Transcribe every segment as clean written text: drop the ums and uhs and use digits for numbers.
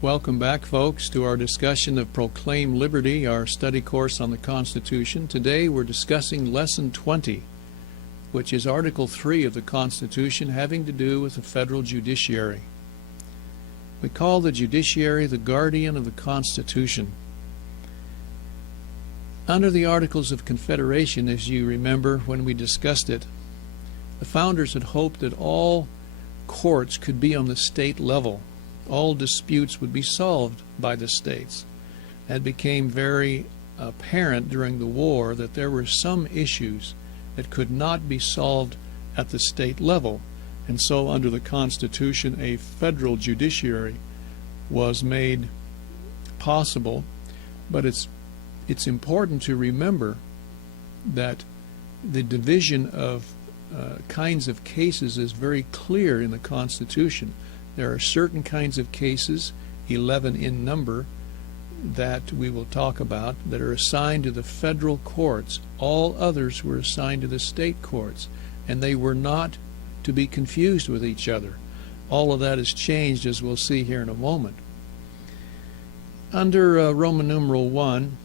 Welcome back, folks, to our discussion of Proclaim Liberty, our study course on the Constitution. Today we're discussing Lesson 20, which is Article 3 of the Constitution, having to do with the federal judiciary. We call the judiciary the guardian of the Constitution. Under the Articles of Confederation, as you remember when we discussed it, the founders had hoped that all courts could be on the state level. All disputes would be solved by the states. It became very apparent during the war that there were some issues that could not be solved at the state level, and so under the Constitution a federal judiciary was made possible. But it's important to remember that the division of kinds of cases is very clear in the Constitution. There are certain kinds of cases, 11 in number, that we will talk about, that are assigned to the federal courts. All others were assigned to the state courts, and they were not to be confused with each other. All of that has changed, as we'll see here in a moment. Under Roman numeral 1,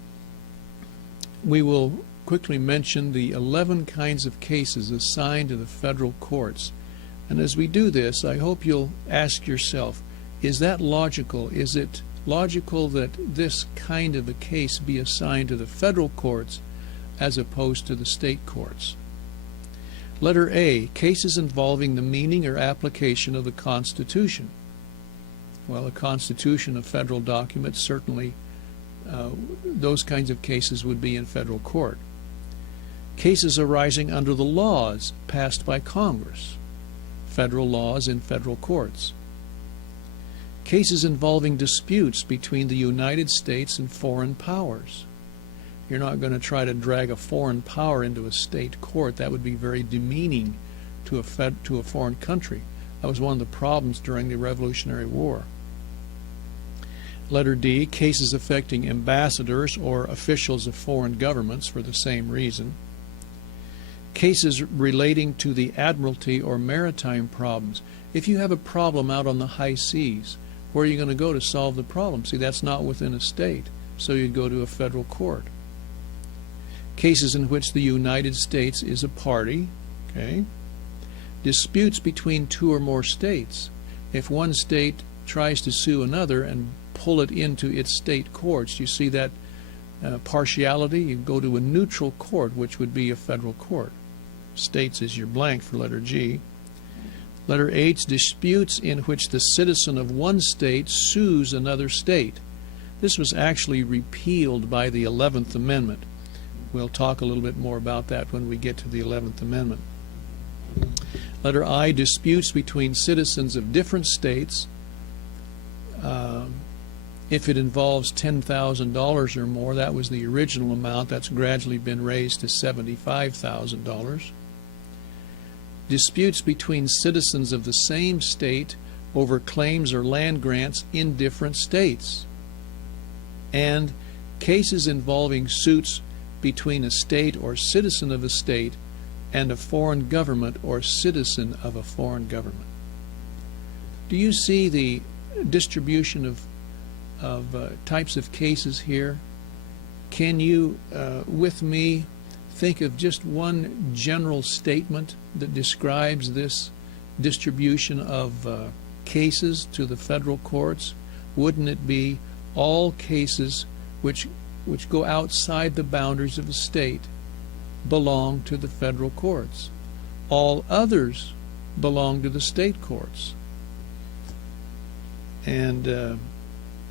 we will quickly mention the 11 kinds of cases assigned to the federal courts. And as we do this, I hope you'll ask yourself, is that logical? Is it logical that this kind of a case be assigned to the federal courts as opposed to the state courts? Letter A, cases involving the meaning or application of the Constitution. Well, a Constitution, a federal document, certainly those kinds of cases would be in federal court. Cases arising under the laws passed by Congress. Federal laws in federal courts. Cases involving disputes between the United States and foreign powers. You're not going to try to drag a foreign power into a state court. That would be very demeaning to a foreign country. That was one of the problems during the Revolutionary War. Letter D, cases affecting ambassadors or officials of foreign governments for the same reason. Cases relating to the admiralty or maritime problems. If you have a problem out on the high seas, where are you going to go to solve the problem? See, that's not within a state, so you'd go to a federal court. Cases in which the United States is a party. Okay. Disputes between two or more states. If one state tries to sue another and pull it into its state courts, you see that partiality, you go to a neutral court, which would be a federal court. States is your blank for letter G. Letter H, disputes in which the citizen of one state sues another state. This was actually repealed by the 11th Amendment. We'll talk a little bit more about that when we get to the 11th Amendment. Letter I, disputes between citizens of different states. If it involves $10,000 or more, that was the original amount. That's gradually been raised to $75,000. Disputes between citizens of the same state over claims or land grants in different states. And cases involving suits between a state or citizen of a state and a foreign government or citizen of a foreign government. Do you see the distribution of types of cases here? Can you, with me, think of just one general statement that describes this distribution of cases to the federal courts? Wouldn't it be all cases which go outside the boundaries of the state belong to the federal courts? All others belong to the state courts. And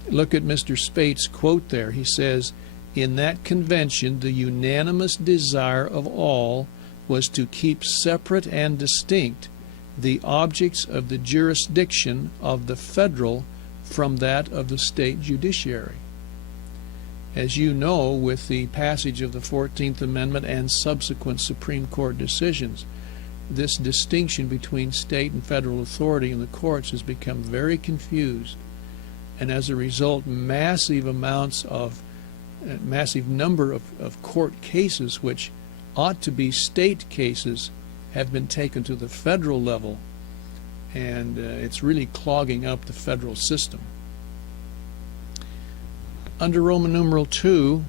look at Mr. Spate's quote there. He says, in that convention, the unanimous desire of all was to keep separate and distinct the objects of the jurisdiction of the federal from that of the state judiciary. As you know, with the passage of the 14th Amendment and subsequent Supreme Court decisions, this distinction between state and federal authority in the courts has become very confused. And as a result, massive number of court cases which ought to be state cases have been taken to the federal level, and it's really clogging up the federal system. Under Roman numeral 2,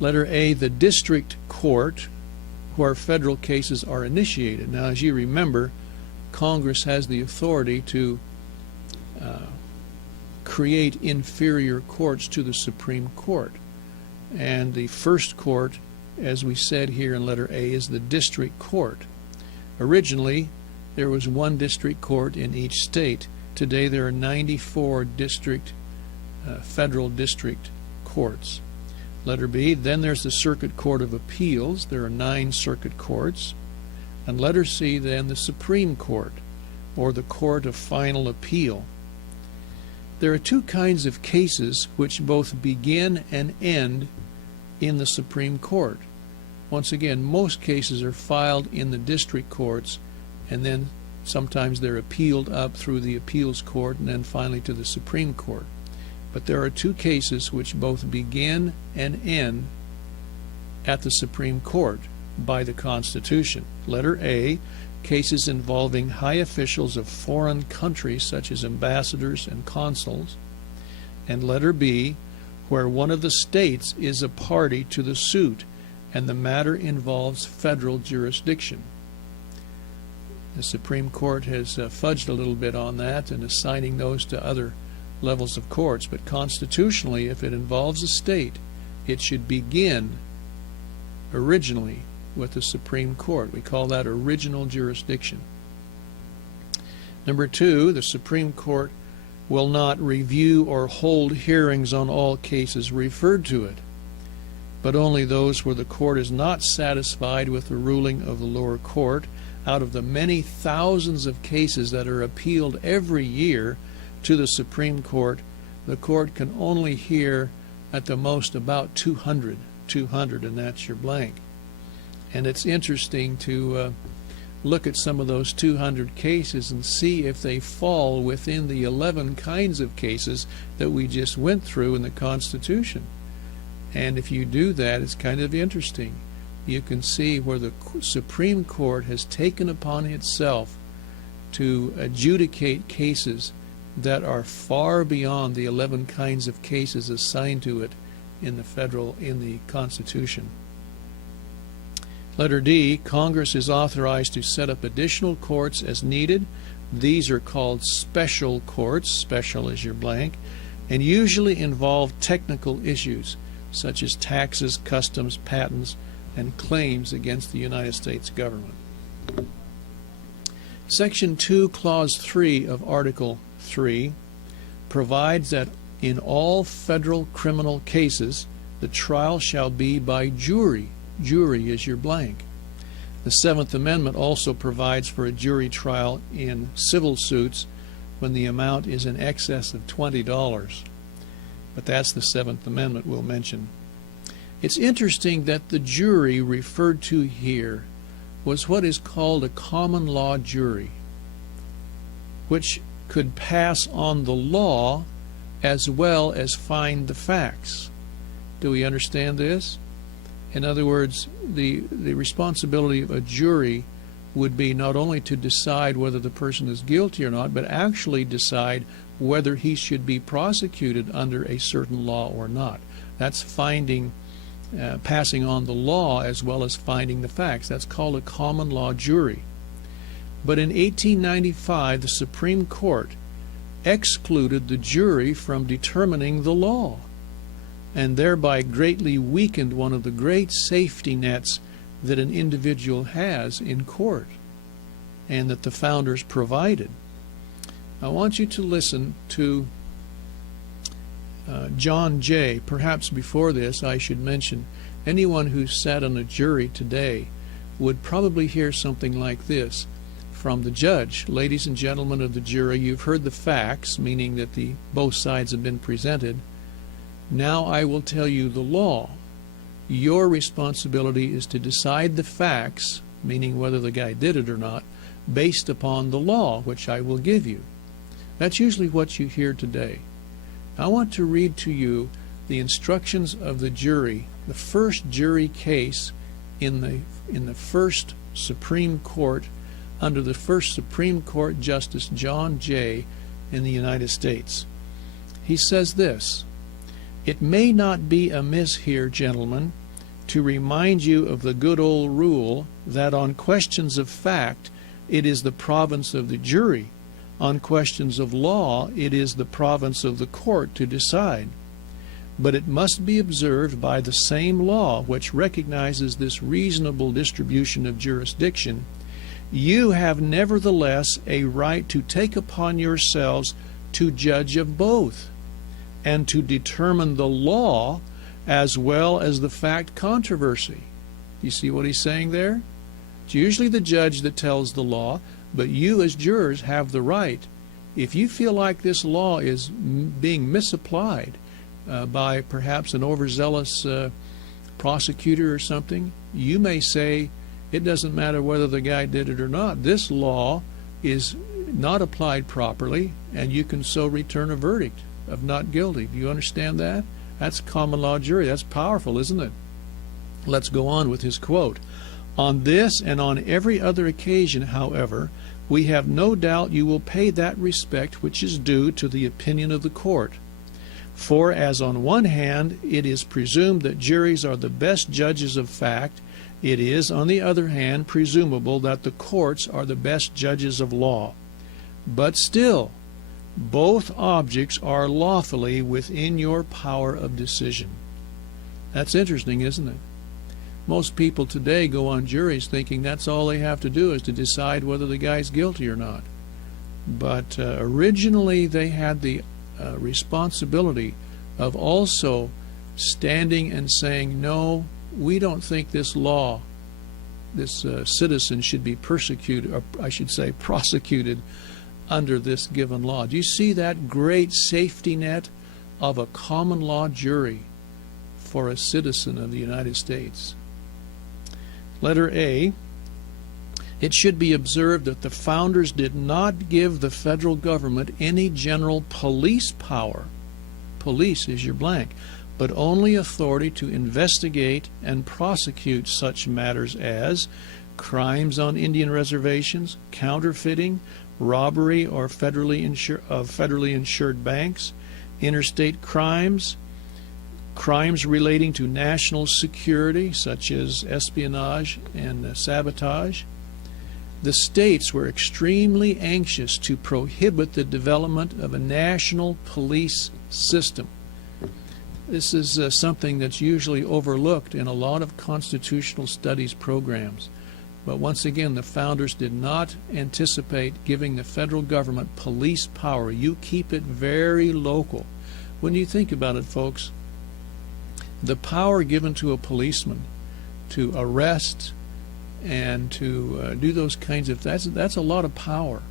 letter A, the district court, where federal cases are initiated. Now, as you remember, Congress has the authority to create inferior courts to the Supreme Court. And the first court, as we said here in letter A, is the district court. Originally, there was one district court in each state. Today, there are 94 federal district courts. Letter B, then there's the Circuit Court of Appeals. There are 9 circuit courts. And letter C, then the Supreme Court, or the Court of Final Appeal. There are 2 kinds of cases which both begin and end in the Supreme Court. Once again, most cases are filed in the district courts, and then sometimes they're appealed up through the appeals court and then finally to the Supreme Court. But there are 2 cases which both begin and end at the Supreme Court by the Constitution. Letter A, cases involving high officials of foreign countries such as ambassadors and consuls. And letter B, where one of the states is a party to the suit and the matter involves federal jurisdiction. The Supreme Court has fudged a little bit on that and assigning those to other levels of courts, but constitutionally, if it involves a state, it should begin originally with the Supreme Court. We call that original jurisdiction. Number 2, the Supreme Court will not review or hold hearings on all cases referred to it, but only those where the court is not satisfied with the ruling of the lower court. Out of the many thousands of cases that are appealed every year to the Supreme Court, the court can only hear at the most about 200, and that's your blank. And it's interesting to look at some of those 200 cases and see if they fall within the 11 kinds of cases that we just went through in the Constitution. And if you do that, it's kind of interesting. You can see where the Supreme Court has taken upon itself to adjudicate cases that are far beyond the 11 kinds of cases assigned to it in the Constitution. Letter D, Congress is authorized to set up additional courts as needed. These are called special courts, special is your blank, and usually involve technical issues such as taxes, customs, patents, and claims against the United States government. Section 2, Clause 3 of Article 3 provides that in all federal criminal cases, the trial shall be by jury. Jury is your blank. The 7th Amendment also provides for a jury trial in civil suits when the amount is in excess of $20. But that's the 7th Amendment we'll mention. It's interesting that the jury referred to here was what is called a common law jury, which could pass on the law as well as find the facts. Do we understand this? In other words, the responsibility of a jury would be not only to decide whether the person is guilty or not, but actually decide whether he should be prosecuted under a certain law or not. That's passing on the law as well as finding the facts. That's called a common law jury. But in 1895, the Supreme Court excluded the jury from determining the law, and thereby greatly weakened one of the great safety nets that an individual has in court and that the founders provided. I want you to listen to John Jay. Perhaps before this I should mention anyone who sat on a jury today would probably hear something like this from the judge. Ladies and gentlemen of the jury, you've heard the facts, meaning that both sides have been presented. Now I will tell you the law. Your responsibility is to decide the facts, meaning whether the guy did it or not, based upon the law, which I will give you. That's usually what you hear today. I want to read to you the instructions of the jury, the first jury case in the first Supreme Court under the first Supreme Court Justice John Jay in the United States. He says this: "It may not be amiss here, gentlemen, to remind you of the good old rule that on questions of fact it is the province of the jury, on questions of law it is the province of the court to decide. But it must be observed by the same law which recognizes this reasonable distribution of jurisdiction, you have nevertheless a right to take upon yourselves to judge of both, and to determine the law as well as the fact controversy." You see what he's saying there? It's usually the judge that tells the law, but you as jurors have the right. If you feel like this law is being misapplied by perhaps an overzealous prosecutor or something, you may say, it doesn't matter whether the guy did it or not. This law is not applied properly, and you can so return a verdict of not guilty. Do you understand that? That's common law jury. That's powerful, isn't it? Let's go on with his quote. "On this and on every other occasion, however, we have no doubt you will pay that respect which is due to the opinion of the court. For as on one hand it is presumed that juries are the best judges of fact, it is, on the other hand, presumable that the courts are the best judges of law. But still, both objects are lawfully within your power of decision." That's interesting, isn't it? Most people today go on juries thinking that's all they have to do is to decide whether the guy's guilty or not. But originally they had the responsibility of also standing and saying, no, we don't think this law, this citizen should be persecuted, or I should say prosecuted under this given law. Do you see that great safety net of a common law jury for a citizen of the United States? Letter A, it should be observed that the founders did not give the federal government any general police power. Police is your blank, but only authority to investigate and prosecute such matters as crimes on Indian reservations, counterfeiting, robbery or federally insured banks, interstate crimes, crimes relating to national security, such as espionage and sabotage. The states were extremely anxious to prohibit the development of a national police system. This is something that's usually overlooked in a lot of constitutional studies programs. But once again, the founders did not anticipate giving the federal government police power. You keep it very local. When you think about it, folks, the power given to a policeman to arrest and to do those kinds of things, that's a lot of power.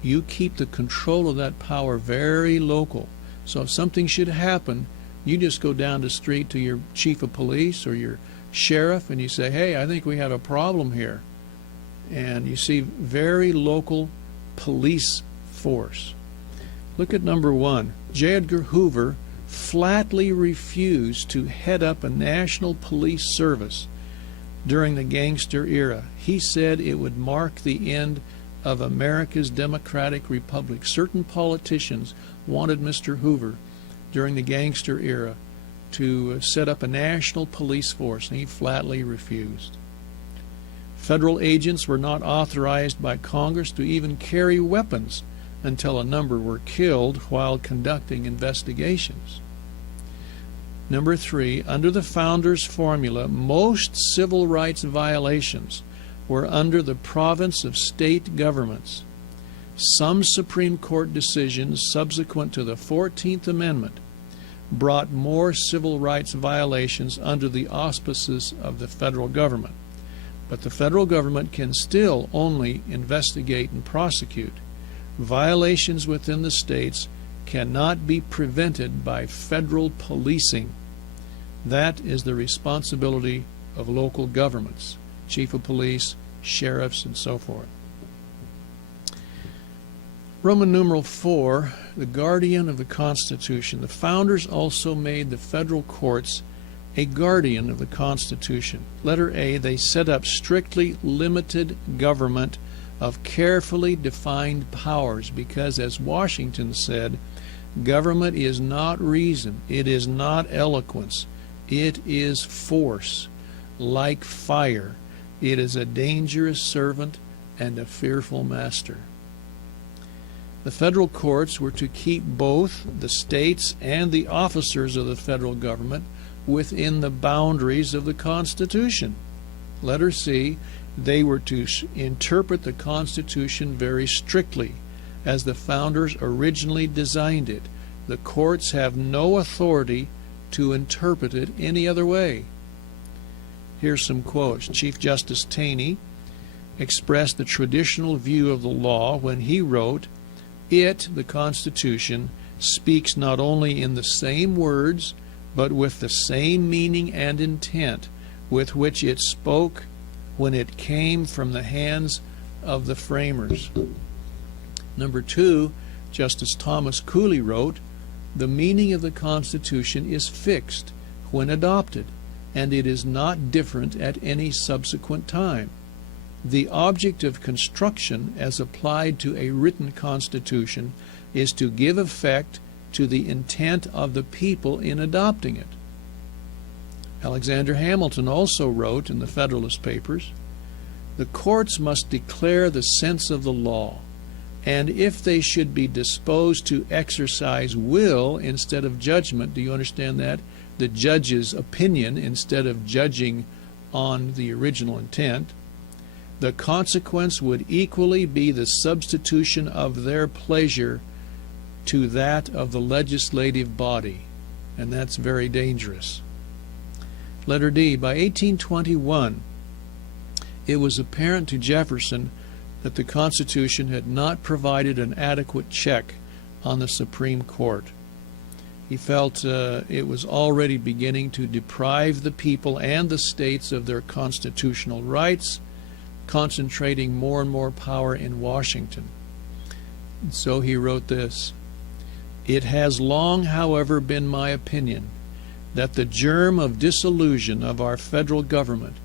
You keep the control of that power very local. So if something should happen, you just go down the street to your chief of police or your sheriff and you say, hey, I think we have a problem here. And you see very local police force. Look at number 1. J. Edgar Hoover flatly refused to head up a national police service during the gangster era. He said it would mark the end of America's democratic republic. Certain politicians wanted Mr. Hoover during the gangster era to set up a national police force, and he flatly refused. Federal agents were not authorized by Congress to even carry weapons until a number were killed while conducting investigations. Number 3, under the founders' formula, most civil rights violations were under the province of state governments. Some Supreme Court decisions subsequent to the 14th Amendment brought more civil rights violations under the auspices of the federal government. But the federal government can still only investigate and prosecute. Violations within the states cannot be prevented by federal policing. That is the responsibility of local governments, chief of police, sheriffs, and so forth. Roman numeral 4, the guardian of the Constitution. The founders also made the federal courts a guardian of the Constitution. Letter A, they set up strictly limited government of carefully defined powers because, as Washington said, Government is not reason. It is not eloquence. It is force, like fire. It is a dangerous servant and a fearful master. The federal courts were to keep both the states and the officers of the federal government within the boundaries of the Constitution. Letter C, they were to interpret the Constitution very strictly, as the founders originally designed it. The courts have no authority to interpret it any other way. Here's some quotes. Chief Justice Taney expressed the traditional view of the law when he wrote, "It, the Constitution, speaks not only in the same words, but with the same meaning and intent with which it spoke when it came from the hands of the framers." Number 2, Justice Thomas Cooley wrote, "The meaning of the Constitution is fixed when adopted, and it is not different at any subsequent time. The object of construction, as applied to a written Constitution, is to give effect to the intent of the people in adopting it." Alexander Hamilton also wrote in the Federalist Papers, "The courts must declare the sense of the law, and if they should be disposed to exercise will instead of judgment," do you understand that? The judge's opinion instead of judging on the original intent, "the consequence would equally be the substitution of their pleasure to that of the legislative body," and that's very dangerous. Letter D, by 1821, it was apparent to Jefferson that the Constitution had not provided an adequate check on the Supreme Court. He felt it was already beginning to deprive the people and the states of their constitutional rights, concentrating more and more power in Washington. And so he wrote this, "It has long, however, been my opinion that the germ of dissolution of our federal government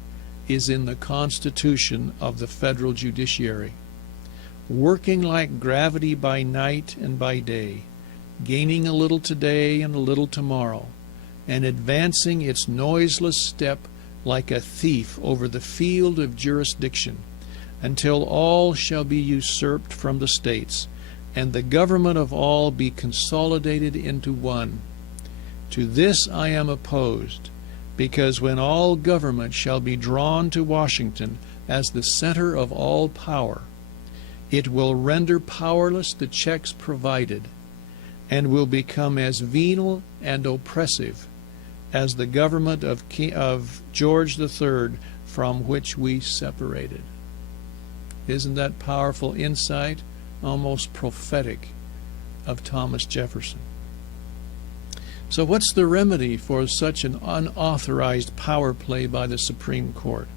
is in the Constitution of the federal judiciary, working like gravity by night and by day, gaining a little today and a little tomorrow, and advancing its noiseless step like a thief over the field of jurisdiction, until all shall be usurped from the states, and the government of all be consolidated into one. To this I am opposed, because when all government shall be drawn to Washington as the center of all power, it will render powerless the checks provided, and will become as venal and oppressive as the government of George III, from which we separated." Isn't that powerful insight, almost prophetic, of Thomas Jefferson? So what's the remedy for such an unauthorized power play by the Supreme Court?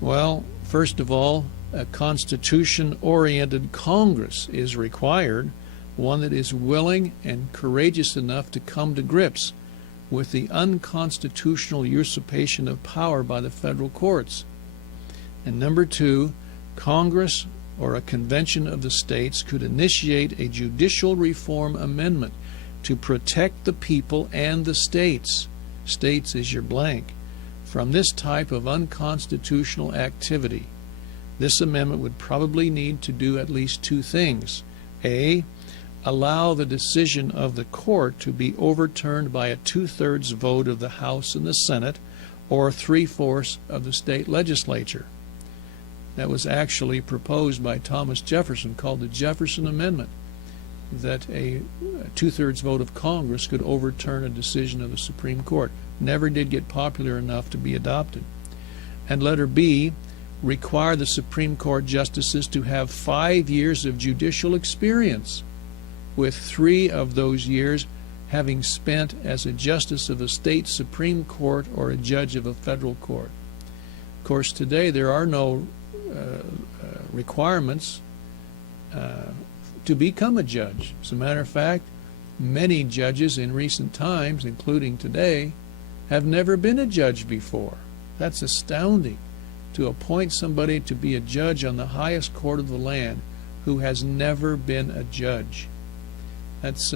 Well, first of all, a Constitution-oriented Congress is required, one that is willing and courageous enough to come to grips with the unconstitutional usurpation of power by the federal courts. And number 2, Congress or a convention of the states could initiate a judicial reform amendment to protect the people and the states, states is your blank, from this type of unconstitutional activity. This amendment would probably need to do at least 2 things. A, allow the decision of the court to be overturned by a 2/3 vote of the House and the Senate, or 3/4 of the state legislature. That was actually proposed by Thomas Jefferson, called the Jefferson Amendment, that a 2/3 vote of Congress could overturn a decision of the Supreme Court. Never did get popular enough to be adopted. And letter B, require the Supreme Court justices to have 5 years of judicial experience, with 3 of those years having spent as a justice of a state Supreme Court or a judge of a federal court. Of course, today there are no requirements to become a judge. As a matter of fact, many judges in recent times, including today, have never been a judge before. That's astounding, to appoint somebody to be a judge on the highest court of the land who has never been a judge. That's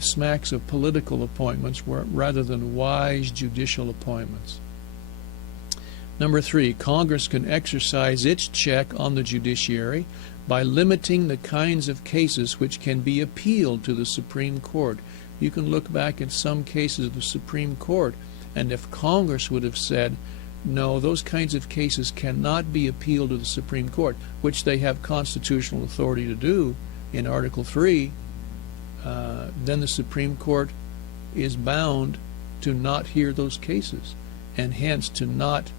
smacks of political appointments rather than wise judicial appointments. Number 3, Congress can exercise its check on the judiciary by limiting the kinds of cases which can be appealed to the Supreme Court. You can look back at some cases of the Supreme Court, and if Congress would have said, no, those kinds of cases cannot be appealed to the Supreme Court, which they have constitutional authority to do in Article 3, then the Supreme Court is bound to not hear those cases, and hence to not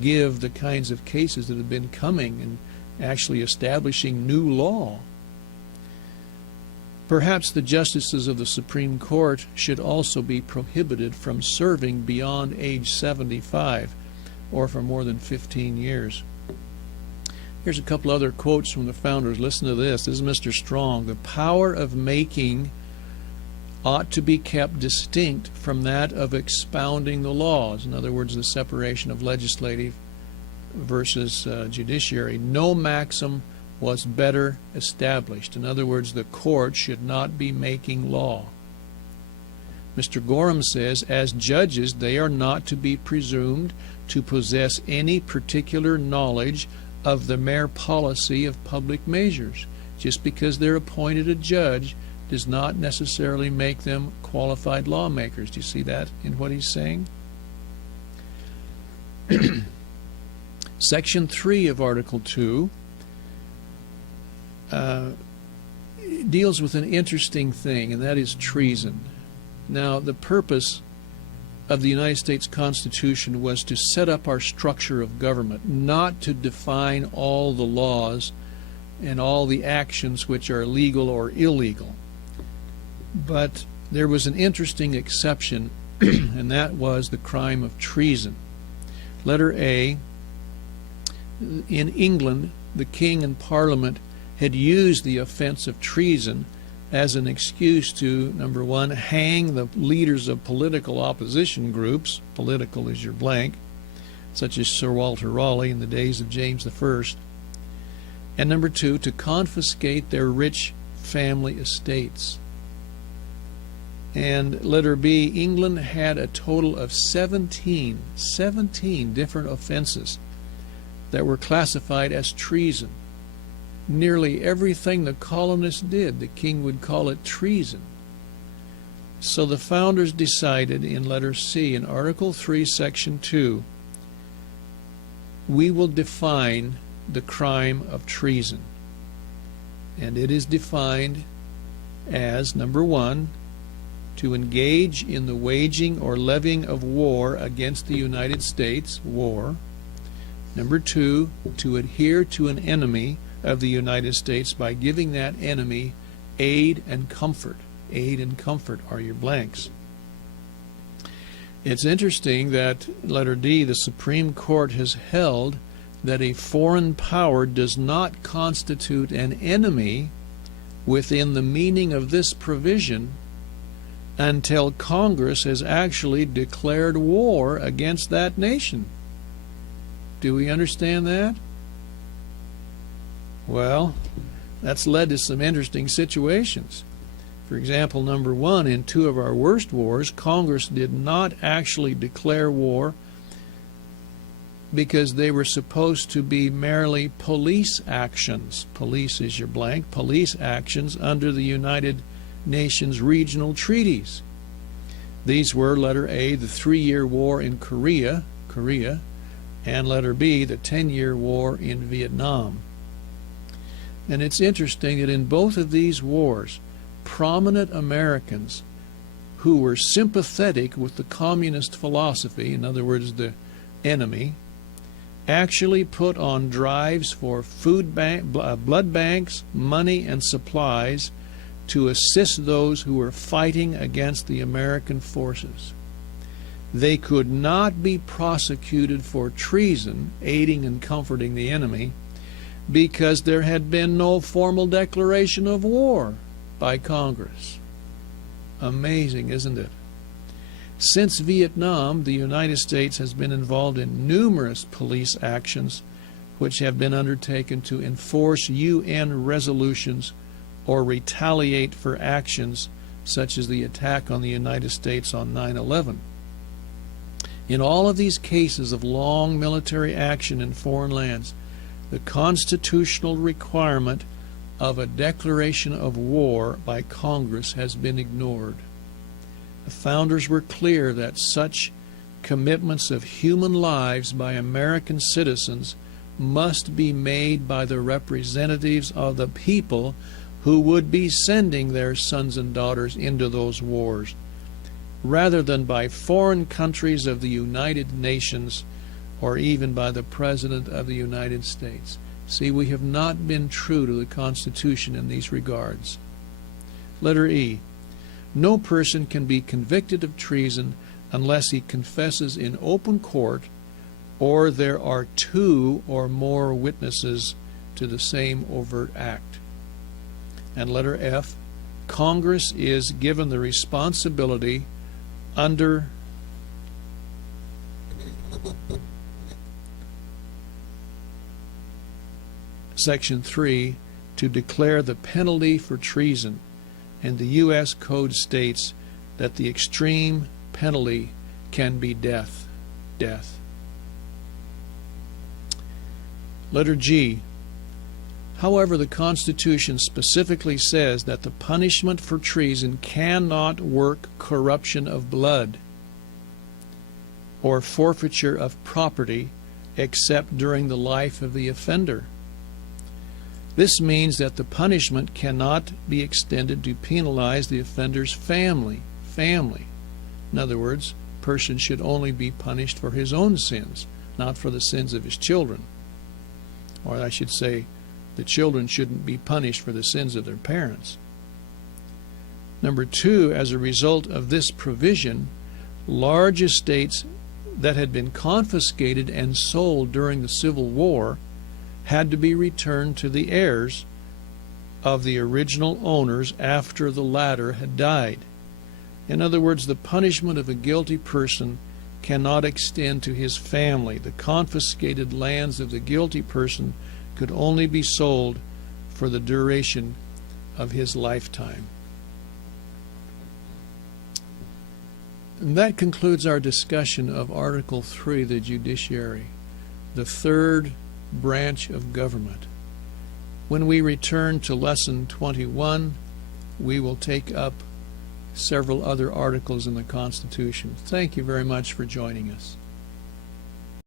give the kinds of cases that have been coming and actually establishing new law. Perhaps the justices of the Supreme Court should also be prohibited from serving beyond age 75 or for more than 15 years. Here's a couple other quotes from the founders. Listen to this. This is Mr. Strong. The power of making ought to be kept distinct from that of expounding the laws. In other words, the separation of legislative versus judiciary. No maxim was better established. In other words, the court should not be making law. Mr. Gorham says, as judges, they are not to be presumed to possess any particular knowledge of the mere policy of public measures. Just because they're appointed a judge does not necessarily make them qualified lawmakers. Do you see that in what he's saying? Section 3 of Article 2 deals with an interesting thing, and that is treason. Now, the purpose of the United States Constitution was to set up our structure of government, not to define all the laws and all the actions which are legal or illegal. But there was an interesting exception, and that was the crime of treason. Letter A, in England, the king and parliament had used the offense of treason as an excuse to, number one, hang the leaders of political opposition groups, political is your blank, such as Sir Walter Raleigh in the days of James I, and number two, to confiscate their rich family estates. And letter B, England had a total of 17 different offenses that were classified as treason. Nearly everything the colonists did, the king would call it treason. So the founders decided in letter C, in Article 3, Section 2, we will define the crime of treason. And it is defined as, number one, to engage in the waging or levying of war against the United States, war. Number two, to adhere to an enemy of the United States by giving that enemy aid and comfort. Aid and comfort are your blanks. It's interesting that, letter D, the Supreme Court has held that a foreign power does not constitute an enemy within the meaning of this provision until Congress has actually declared war against that nation. Do we understand that? Well, that's led to some interesting situations. For example, number one, in two of our worst wars, Congress did not actually declare war because they were supposed to be merely police actions. Police is your blank. Police actions under the United Nations regional treaties. These were, letter A, the 3-year war in Korea, and letter B, the 10-year war in Vietnam. And it's interesting that in both of these wars, prominent Americans who were sympathetic with the communist philosophy, in other words, the enemy, actually put on drives for blood banks, money, and supplies to assist those who were fighting against the American forces. They could not be prosecuted for treason, aiding and comforting the enemy, because there had been no formal declaration of war by Congress. Amazing, isn't it? Since Vietnam, the United States has been involved in numerous police actions which have been undertaken to enforce UN resolutions or retaliate for actions such as the attack on the United States on 9/11. In all of these cases of long military action in foreign lands, the constitutional requirement of a declaration of war by Congress has been ignored. The founders were clear that such commitments of human lives by American citizens must be made by the representatives of the people who would be sending their sons and daughters into those wars, rather than by foreign countries of the United Nations or even by the President of the United States. See, we have not been true to the Constitution in these regards. Letter E. No person can be convicted of treason unless he confesses in open court or there are two or more witnesses to the same overt act. And letter F. Congress is given the responsibility under Section 3 to declare the penalty for treason, and the U.S. Code states that the extreme penalty can be death. Letter G. However, the Constitution specifically says that the punishment for treason cannot work corruption of blood or forfeiture of property except during the life of the offender. This means that the punishment cannot be extended to penalize the offender's family. In other words, a person should only be punished for his own sins, not for the sins of his children. Or I should say, the children shouldn't be punished for the sins of their parents. Number two, as a result of this provision, large estates that had been confiscated and sold during the Civil War had to be returned to the heirs of the original owners after the latter had died. In other words, the punishment of a guilty person cannot extend to his family. The confiscated lands of the guilty person could only be sold for the duration of his lifetime. And that concludes our discussion of Article 3, the Judiciary, the third branch of government. When we return to Lesson 21, we will take up several other articles in the Constitution. Thank you very much for joining us.